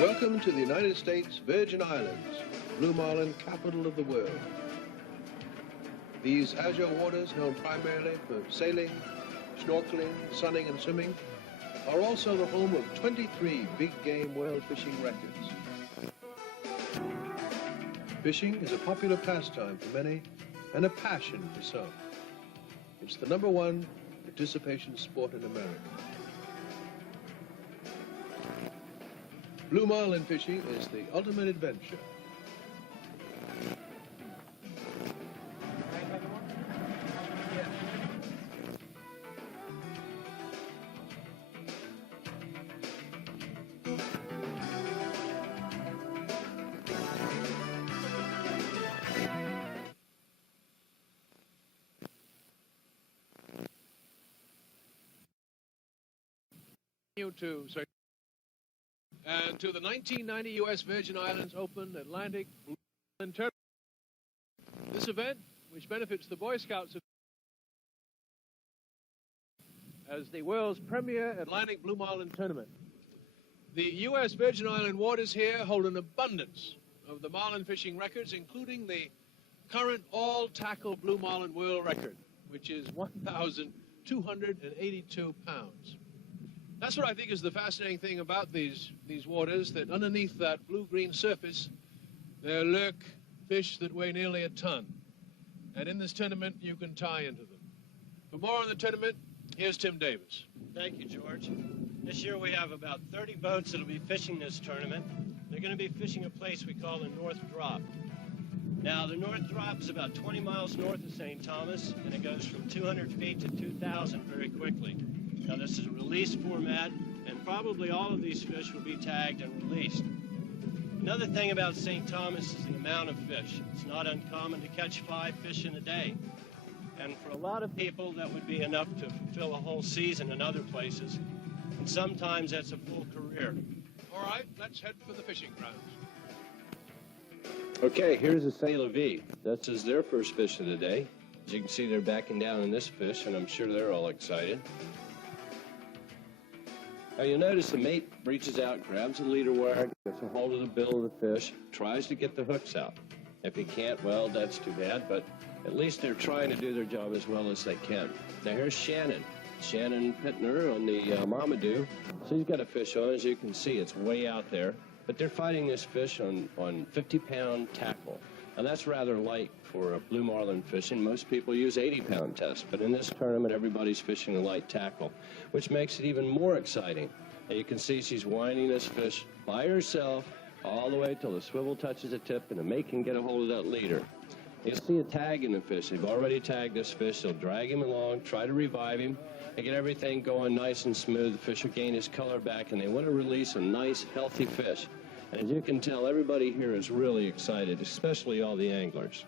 Welcome to the United States Virgin Islands, Blue Marlin, capital of the world. These azure waters, known primarily for sailing, snorkeling, sunning and swimming, are also the home of 23 big game whale fishing records. Fishing is a popular pastime for many and a passion for some. It's the #1 participation sport in America. Blue marlin fishing is the ultimate adventure. To the 1990 U.S. Virgin Islands Open Atlantic Blue Marlin Tournament. This event, which benefits the Boy Scouts as the world's premier Atlantic Blue Marlin Tournament. The U.S. Virgin Island waters here hold an abundance of the marlin fishing records, including the current all-tackle Blue Marlin world record, which is 1,282 pounds. That's what I think is the fascinating thing about these waters, that underneath that blue-green surface, there lurk fish that weigh nearly a ton. And in this tournament, you can tie into them. For more on the tournament, here's Tim Davis. Thank you, George. This year we have about 30 boats that'll be fishing this tournament. They're going to be fishing a place we call the North Drop. Now, the North Drop is about 20 miles north of St. Thomas, and it goes from 200 feet to 2,000 very quickly. Now, this is a release format, and probably all of these fish will be tagged and released. Another thing about St. Thomas is the amount of fish. It's not uncommon to catch 5 fish in a day. And for a lot of people, that would be enough to fulfill a whole season in other places. And sometimes that's a full career. All right, let's head for the fishing grounds. Okay, here's a U.S.V.I. This is their first fish of the day. As you can see, they're backing down on this fish, and I'm sure they're all excited. Now you'll notice the mate reaches out, grabs the leader wire, gets a hold of the bill of the fish, tries to get the hooks out. If he can't, well, that's too bad, but at least they're trying to do their job as well as they can. Now here's Shannon Pittner on the Mamadou. She's got a fish on, as you can see, it's way out there, but they're fighting this fish on 50-pound tackle. Now that's rather light for a blue marlin fishing. Most people use 80-pound test, but in this tournament, everybody's fishing a light tackle, which makes it even more exciting. And you can see she's winding this fish by herself all the way till the swivel touches the tip and the mate can get a hold of that leader. You'll see a tag in the fish. They've already tagged this fish. They'll drag him along, try to revive him, and get everything going nice and smooth. The fish will gain his color back, and they want to release a nice, healthy fish. And as you can tell, everybody here is really excited, especially all the anglers.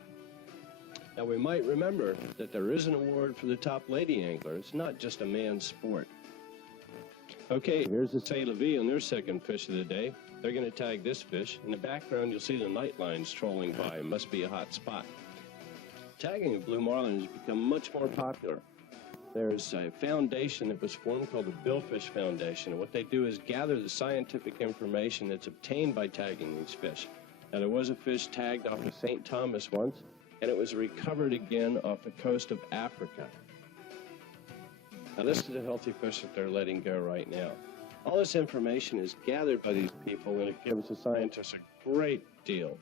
Now, we might remember that there is an award for the top lady angler. It's not just a man's sport. Okay, here's the U.S.V.I. on their second fish of the day. They're going to tag this fish. In the background, you'll see the night lines trolling by. It must be a hot spot. Tagging of blue marlin has become much more popular. There's a foundation that was formed called the Billfish Foundation, and what they do is gather the scientific information that's obtained by tagging these fish. Now, there was a fish tagged off of St. Thomas once, and it was recovered again off the coast of Africa. Now, this is a healthy fish that they're letting go right now. All this information is gathered by these people, and it gives the scientists a great deal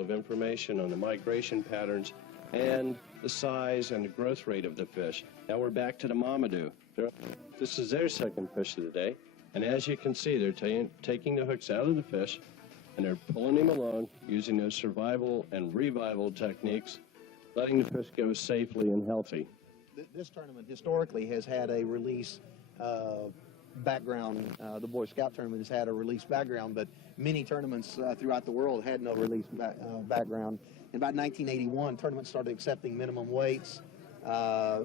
of information on the migration patterns and the size and the growth rate of the fish. Now we're back to the Mamadou. This is their second fish of the day, and as you can see, they're taking the hooks out of the fish, and they're pulling him along using those survival and revival techniques, letting the fish go safely and healthy. This tournament historically has had a release background. The Boy Scout tournament has had a release background, but many tournaments throughout the world had no release background. In about 1981, tournaments started accepting minimum weights,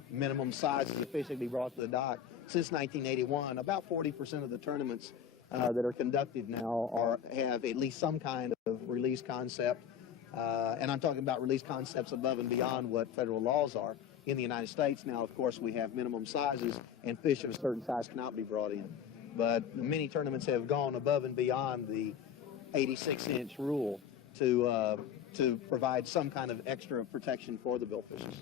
minimum sizes of fish that can be brought to the dock. Since 1981, about 40% of the tournaments that are conducted now have at least some kind of release concept. And I'm talking about release concepts above and beyond what federal laws are. In the United States now, of course, we have minimum sizes, and fish of a certain size cannot be brought in. But many tournaments have gone above and beyond the 86-inch rule to provide some kind of extra protection for the billfishes.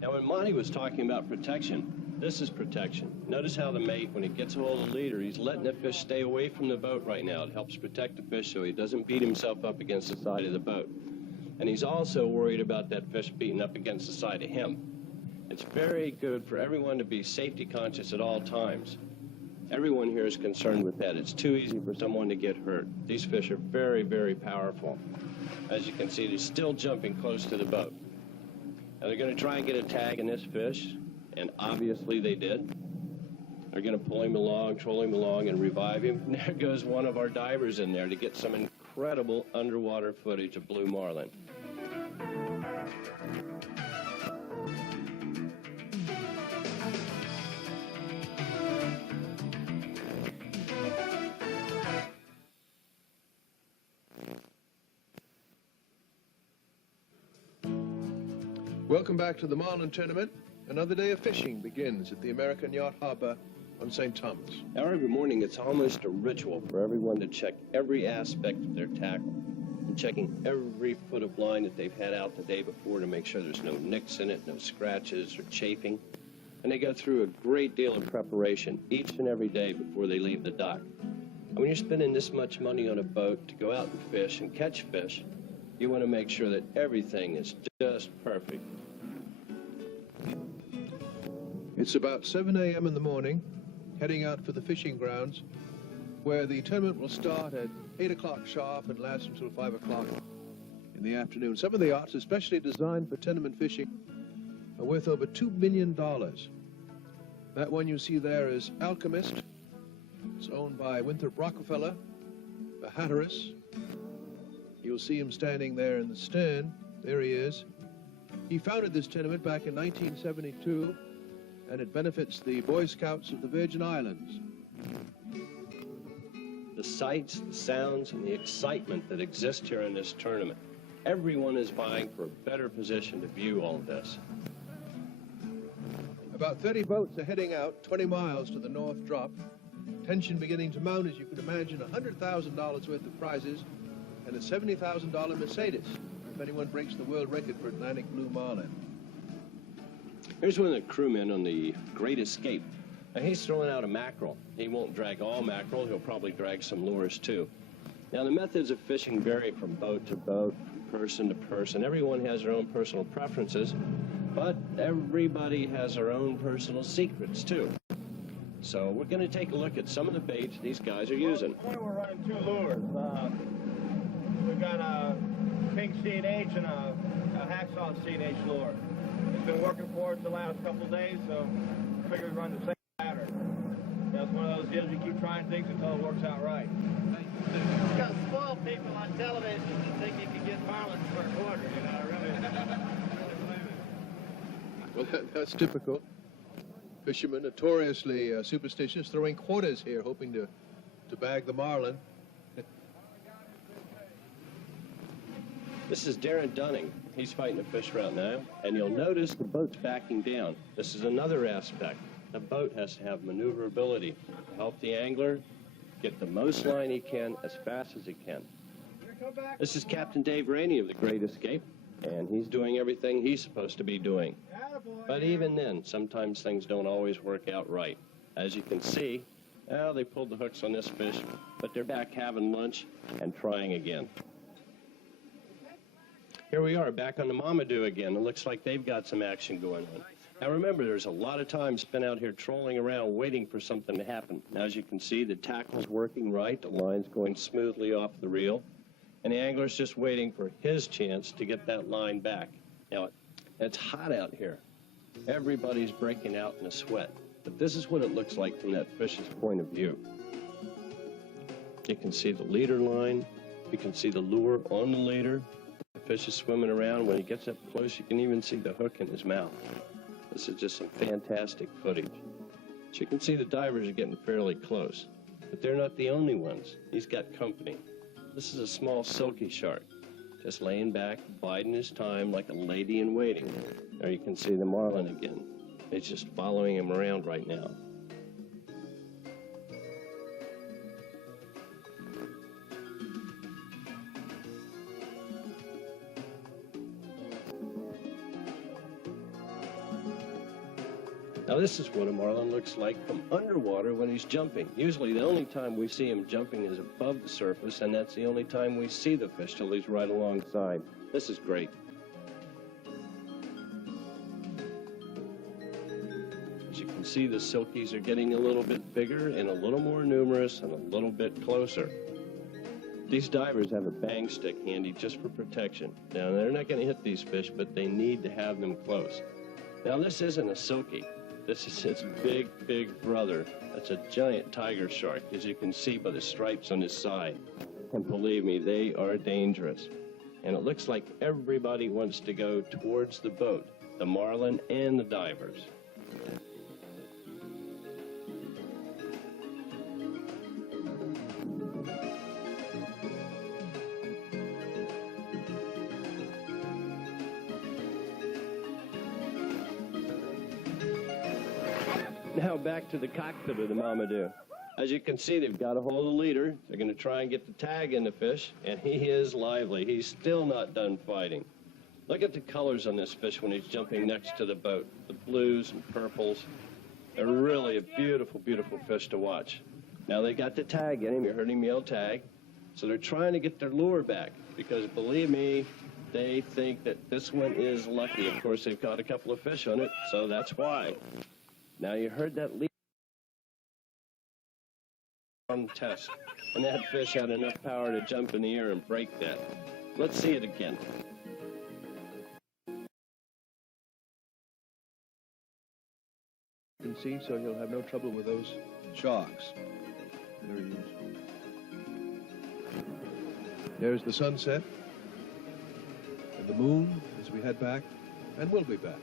Now, when Monty was talking about protection, this is protection. Notice how the mate, when he gets a hold of the leader, he's letting the fish stay away from the boat right now. It helps protect the fish so he doesn't beat himself up against the side of the boat. And he's also worried about that fish beating up against the side of him. It's very good for everyone to be safety conscious at all times. Everyone here is concerned with that. It's too easy for someone to get hurt. These fish are very, very powerful. As you can see, they're still jumping close to the boat. Now they're going to try and get a tag in this fish, and obviously they did. They're going to pull him along, troll him along, and revive him. And there goes one of our divers in there to get some incredible underwater footage of blue marlin. Welcome back to the Marlin tournament. Another day of fishing begins at the American Yacht Harbor on St. Thomas. Now, every morning it's almost a ritual for everyone to check every aspect of their tackle, and checking every foot of line that they've had out the day before to make sure there's no nicks in it, no scratches or chafing. And they go through a great deal of preparation each and every day before they leave the dock. And when you're spending this much money on a boat to go out and fish and catch fish, you want to make sure that everything is just perfect. It's about 7 a.m. in the morning, heading out for the fishing grounds, where the tournament will start at 8 o'clock sharp and last until 5 o'clock in the afternoon. Some of the yachts, especially designed for tournament fishing, are worth over $2 million. That one you see there is Alchemist. It's owned by Winthrop Rockefeller, the Hatteras. You'll see him standing there in the stern. There he is. He founded this tournament back in 1972, and it benefits the Boy Scouts of the Virgin Islands. The sights, the sounds, and the excitement that exist here in this tournament. Everyone is vying for a better position to view all of this. About 30 boats are heading out 20 miles to the North Drop. Tension beginning to mount, as you can imagine, $100,000 worth of prizes and a $70,000 Mercedes if anyone breaks the world record for Atlantic blue marlin. Here's one of the crewmen on the Great Escape. Now, he's throwing out a mackerel. He won't drag all mackerel. He'll probably drag some lures, too. Now, the methods of fishing vary from boat to boat, person to person. Everyone has their own personal preferences, but everybody has their own personal secrets, too. So we're going to take a look at some of the baits these guys are using. We're running two lures. We've got a pink C&H and a hacksaw C&H lure. It's been working for us the last couple of days, so I figured we'd run the same pattern. You know, it's one of those deals you keep trying things until it works out right. It's going to spoil people on television to think you can get marlins for a quarter, you know, really. Well, that's typical. Fishermen notoriously superstitious, throwing quarters here, hoping to bag the marlin. This is Darren Dunning. He's fighting a fish right now, and you'll notice the boat's backing down. This is another aspect. The boat has to have maneuverability to help the angler get the most line he can as fast as he can. This is Captain Dave Rainey of the Great Escape, and he's doing everything he's supposed to be doing. But even then, sometimes things don't always work out right. As you can see, well, they pulled the hooks on this fish, but they're back having lunch and trying again. Here we are, back on the Mamadou again. It looks like they've got some action going on. Now remember, there's a lot of time spent out here trolling around waiting for something to happen. Now, as you can see, the tackle's working right, the line's going smoothly off the reel, and the angler's just waiting for his chance to get that line back. Now, it's hot out here. Everybody's breaking out in a sweat, but this is what it looks like from that fish's point of view. You can see the leader line, you can see the lure on the leader. Fish is swimming around. When he gets up close, you can even see the hook in his mouth. This is just some fantastic footage. So you can see the divers are getting fairly close, but they're not the only ones. He's got company. This is a small silky shark, just laying back, biding his time like a lady in waiting. There you can see the marlin again. It's just following him around right now. Now this is what a marlin looks like from underwater when he's jumping. Usually the only time we see him jumping is above the surface, and that's the only time we see the fish till he's right alongside. This is great. As you can see, the silkies are getting a little bit bigger and a little more numerous and a little bit closer. These divers have a bang stick handy just for protection. Now, they're not going to hit these fish, but they need to have them close. Now, this isn't a silkie. This is its big, big brother. That's a giant tiger shark, as you can see by the stripes on his side. And believe me, they are dangerous. And it looks like everybody wants to go towards the boat, the marlin and the divers. Now back to the cockpit of the Mamadou. As you can see, they've got a hold of the leader. They're going to try and get the tag in the fish, and he is lively. He's still not done fighting. Look at the colors on this fish when he's jumping next to the boat. The blues and purples. They're really a beautiful, beautiful fish to watch. Now they got the tag in him. You heard him yell tag. So they're trying to get their lure back because, believe me, they think that this one is lucky. Of course, they've caught a couple of fish on it, so that's why. Now you heard that lead on test, and that fish had enough power to jump in the air and break that. Let's see it again. You can see, so you'll have no trouble with those sharks. There he is. There's the sunset and the moon as we head back, and we'll be back.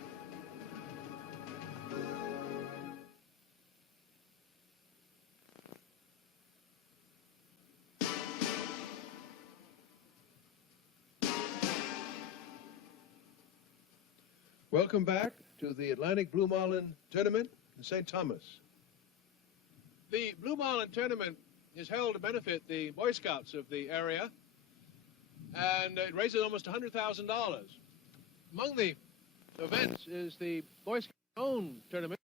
Welcome back to the Atlantic Blue Marlin Tournament in St. Thomas. The Blue Marlin Tournament is held to benefit the Boy Scouts of the area, and it raises almost $100,000. Among the events is the Boy Scouts' own tournament.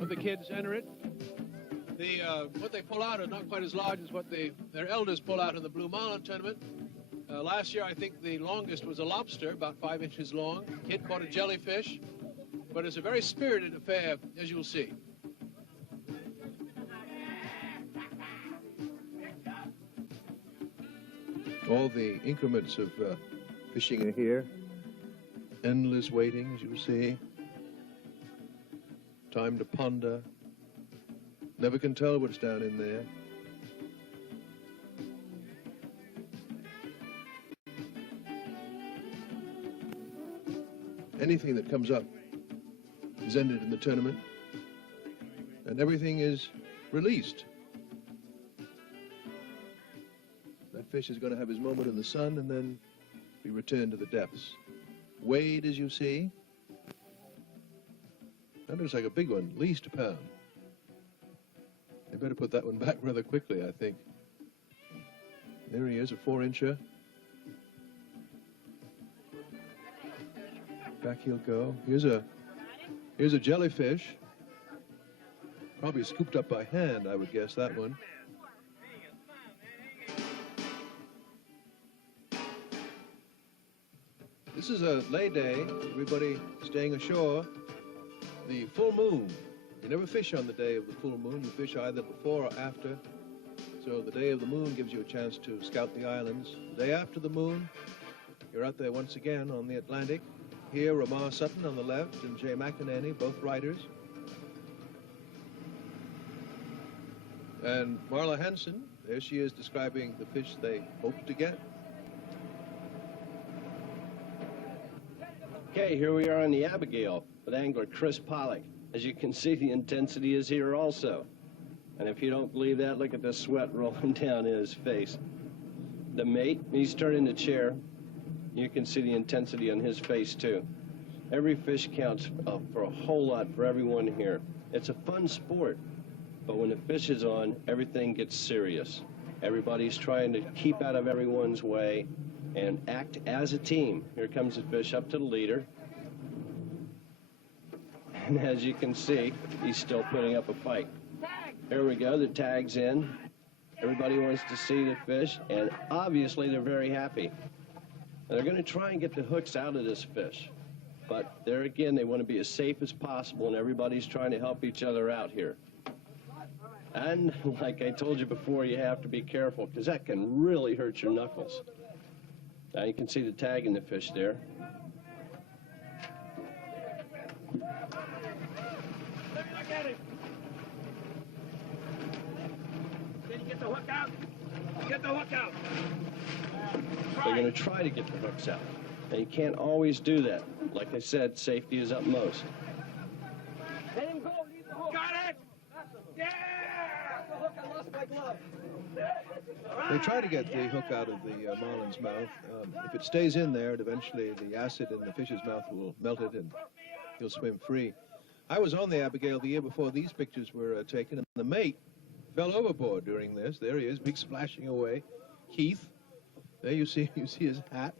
The kids enter it. What they pull out are not quite as large as what their elders pull out in the Blue Marlin Tournament. Last year, I think the longest was a lobster, about 5 inches long. Kid caught a jellyfish, but it's a very spirited affair, as you'll see. All the increments of fishing are here. Endless waiting, as you'll see. Time to ponder. Never can tell what's down in there. Anything that comes up is ended in the tournament, and everything is released. That fish is going to have his moment in the sun and then be returned to the depths. Weighed, as you see. That looks like a big one, at least a pound. They better put that one back rather quickly, I think. There he is, a 4-incher. Back he'll go. Here's a jellyfish. Probably scooped up by hand, I would guess, that one. This is a lay day. Everybody staying ashore. The full moon. You never fish on the day of the full moon. You fish either before or after. So the day of the moon gives you a chance to scout the islands. The day after the moon, you're out there once again on the Atlantic. Here, Ramar Sutton on the left and Jay McInerney, both writers. And Marla Hansen, there she is describing the fish they hope to get. Okay, here we are on the Abigail with angler Chris Pollock. As you can see, the intensity is here also. And if you don't believe that, look at the sweat rolling down in his face. The mate, he's turning the chair. You can see the intensity on his face, too. Every fish counts for a whole lot for everyone here. It's a fun sport, but when the fish is on, everything gets serious. Everybody's trying to keep out of everyone's way and act as a team. Here comes the fish up to the leader. And as you can see, he's still putting up a fight. Here we go, the tag's in. Everybody wants to see the fish, and obviously they're very happy. They're going to try and get the hooks out of this fish. But there again, they want to be as safe as possible, and everybody's trying to help each other out here. And like I told you before, you have to be careful, because that can really hurt your knuckles. Now you can see the tag in the fish there. Look at him. Can you get the hook out? Get the hook out. They're going to try to get the hooks out. And you can't always do that. Like I said, safety is utmost. Let him go. Leave the hook. Got it. Yeah. The hook. I lost my glove. They try to get the hook out of the marlin's mouth. If it stays in there, eventually the acid in the fish's mouth will melt it and he'll swim free. I was on the Abigail the year before these pictures were taken, and the mate fell overboard during this. There he is, big splashing away. Keith, there you see his hat,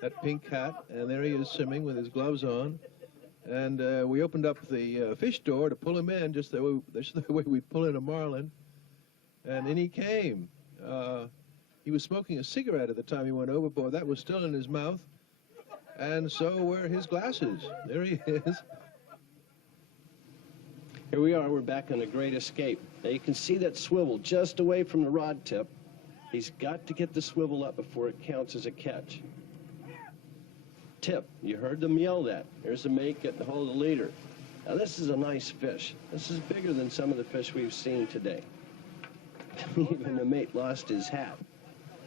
that pink hat, and there he is swimming with his gloves on. And we opened up the fish door to pull him in, just the way we pull in a marlin. And in he came. He was smoking a cigarette at the time he went overboard. That was still in his mouth. And so were his glasses. There he is. Here we are, we're back on a great escape. Now you can see that swivel just away from the rod tip. He's got to get the swivel up before it counts as a catch. Tip, you heard them yell that. There's the mate getting a hold of the leader. Now this is a nice fish. This is bigger than some of the fish we've seen today. Even the mate lost his hat.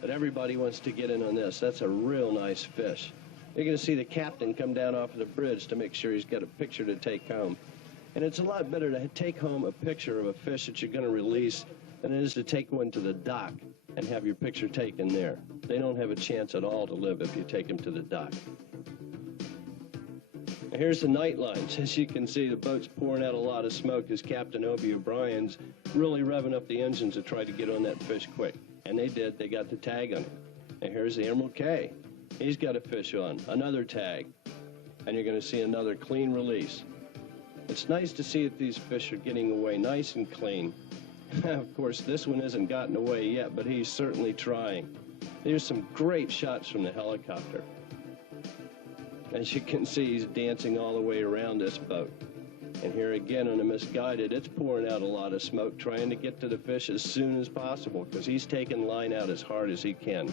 But everybody wants to get in on this. That's a real nice fish. You're going to see the captain come down off of the bridge to make sure he's got a picture to take home. And it's a lot better to take home a picture of a fish that you're going to release than it is to take one to the dock and have your picture taken there. They don't have a chance at all to live if you take them to the dock. Now here's the night lines. As you can see, the boat's pouring out a lot of smoke as Captain Obie O'Brien's really revving up the engines to try to get on that fish quick. And they did. They got the tag on it. And here's the Emerald K. He's got a fish on, another tag. And you're going to see another clean release. It's nice to see that these fish are getting away nice and clean. Of course, this one hasn't gotten away yet, but he's certainly trying. There's some great shots from the helicopter. As you can see, he's dancing all the way around this boat. And here again on a misguided, it's pouring out a lot of smoke, trying to get to the fish as soon as possible, because he's taking line out as hard as he can.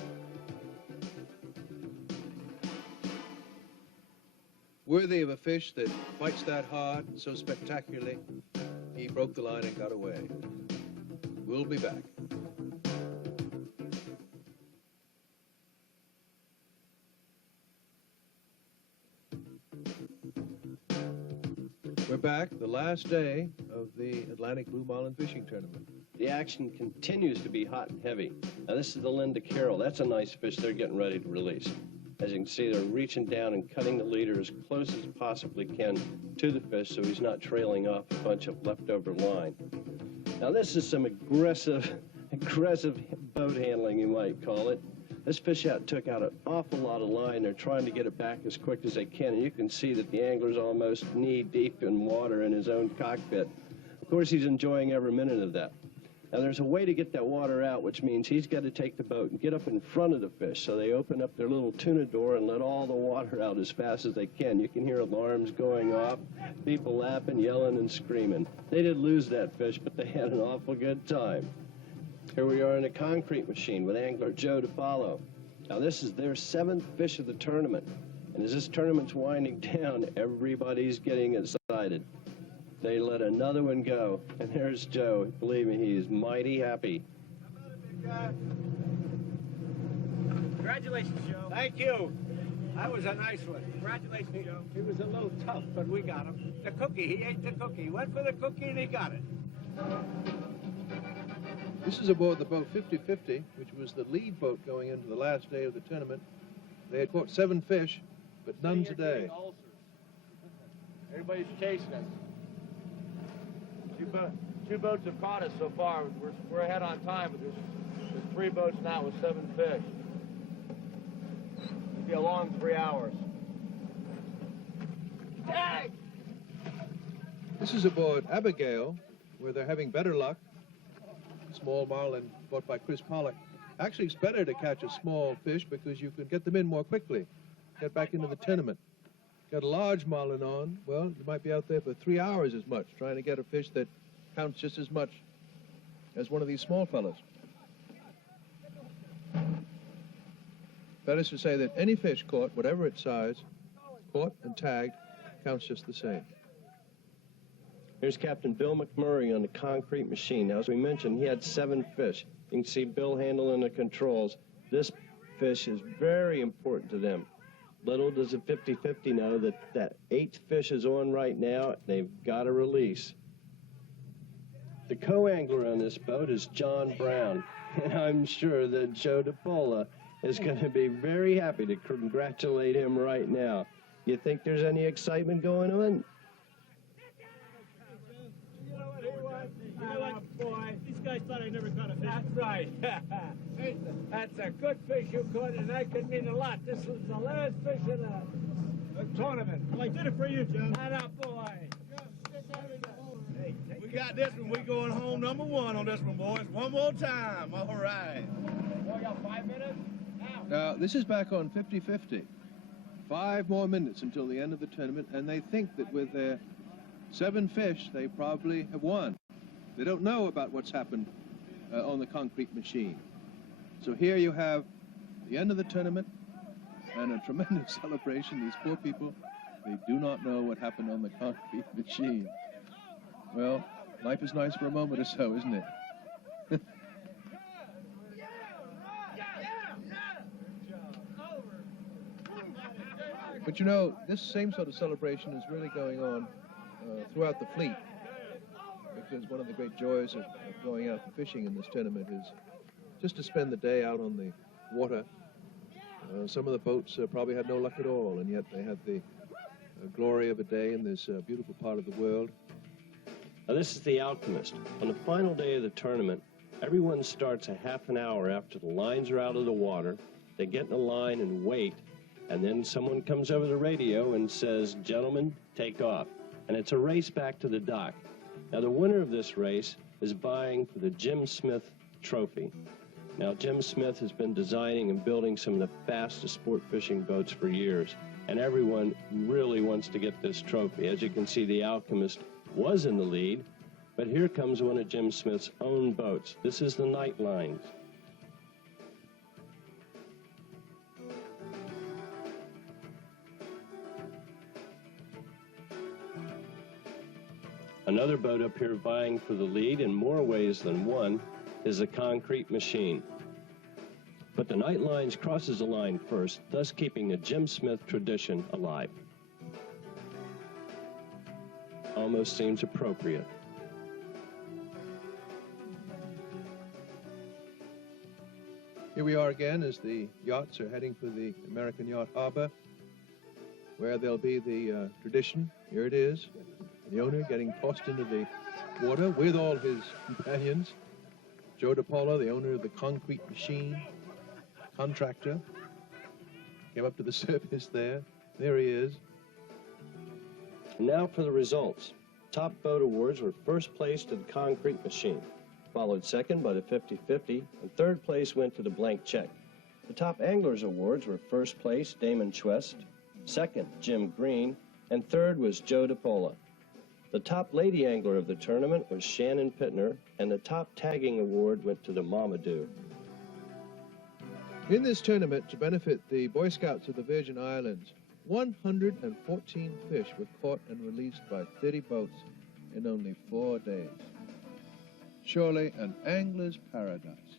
Worthy of a fish that fights that hard so spectacularly, he broke the line and got away. We'll be back. We're back, the last day of the Atlantic Blue Marlin Fishing Tournament. The action continues to be hot and heavy. Now this is the Linda Carroll. That's a nice fish they're getting ready to release. As you can see, they're reaching down and cutting the leader as close as possibly can to the fish so he's not trailing off a bunch of leftover line. Now this is some aggressive boat handling, you might call it. This fish took out an awful lot of line. They're trying to get it back as quick as they can, and you can see that the angler's almost knee-deep in water in his own cockpit. Of course, he's enjoying every minute of that. Now, there's a way to get that water out, which means he's got to take the boat and get up in front of the fish. So they open up their little tuna door and let all the water out as fast as they can. You can hear alarms going off, people laughing, yelling, and screaming. They did lose that fish, but they had an awful good time. Here we are in a concrete machine with angler Joe DePaulo. Now, this is their 7th fish of the tournament. And as this tournament's winding down, everybody's getting excited. They let another one go, and there's Joe. Believe me, he is mighty happy. Congratulations, Joe. Thank you. That was a nice one. Congratulations, Joe. He was a little tough, but we got him. The cookie, he ate the cookie. He went for the cookie and he got it. This is aboard the boat 50-50, which was the lead boat going into the last day of the tournament. They had caught 7 fish, but none today. Everybody's chasing us. Two boats have caught us so far. We're ahead on time, but there's 3 boats now with 7 fish. It'll be a long 3 hours. Tag! This is aboard Abigail, where they're having better luck. Small marlin caught by Chris Pollock. Actually, it's better to catch a small fish because you can get them in more quickly, get back into the tournament. Got a large marlin on, well, you might be out there for 3 hours as much, trying to get a fish that counts just as much as one of these small fellows. That is to say that any fish caught, whatever its size, caught and tagged, counts just the same. Here's Captain Bill McMurray on the concrete machine. Now, as we mentioned, he had 7 fish. You can see Bill handling the controls. This fish is very important to them. Little does a 50-50 know that that 8th fish is on right now. They've got a release. The co-angler on this boat is John Brown, and I'm sure that Joe dapaola is going to be very happy to congratulate him right now. You think there's any excitement going on? You know what he wants? You know what, boy? These guys thought I never caught a fish. That's right. That's a good fish you caught, and that could mean a lot. This was the last fish of the tournament. Well, I did it for you, Joe. Atta boy. We got this one. We going home #1 on this one, boys. One more time. All right. We got 5 minutes? Now, this is back on 50-50. 5 more minutes until the end of the tournament, and they think that with their 7 fish, they probably have won. They don't know about what's happened on the concrete machine. So here you have the end of the tournament and a tremendous celebration. These poor people, they do not know what happened on the concrete machine. Well, life is nice for a moment or so, isn't it? But you know, this same sort of celebration is really going on throughout the fleet, because one of the great joys of going out and fishing in this tournament is just to spend the day out on the water. Some of the boats probably had no luck at all, and yet they had the glory of a day in this beautiful part of the world. Now, this is the Alchemist. On the final day of the tournament, everyone starts a half an hour after the lines are out of the water. They get in a line and wait, and then someone comes over the radio and says, "Gentlemen, take off." And it's a race back to the dock. Now, the winner of this race is vying for the Jim Smith Trophy. Now, Jim Smith has been designing and building some of the fastest sport fishing boats for years, and everyone really wants to get this trophy. As you can see, the Alchemist was in the lead, but here comes one of Jim Smith's own boats. This is the Night Lines. Another boat up here vying for the lead in more ways than one is the Concrete Machine. But the Night Lines crosses the line first, thus keeping the Jim Smith tradition alive. Almost seems appropriate. Here we are again as the yachts are heading for the American Yacht Harbor, where there'll be the tradition. Here it is. The owner getting tossed into the water with all his companions. Joe dapaola, the owner of the Concrete Machine, contractor, came up to the surface there. There he is. And now for the results. Top boat awards were first place to the Concrete Machine, followed second by the 50-50, and third place went to the Blank Check. The top anglers awards were first place Damon Schwest, second Jim Green, and third was Joe dapaola. The top lady angler of the tournament was Shannon Pittner, and the top tagging award went to the Mamadou. In this tournament, to benefit the Boy Scouts of the Virgin Islands, 114 fish were caught and released by 30 boats in only 4 days. Surely an angler's paradise.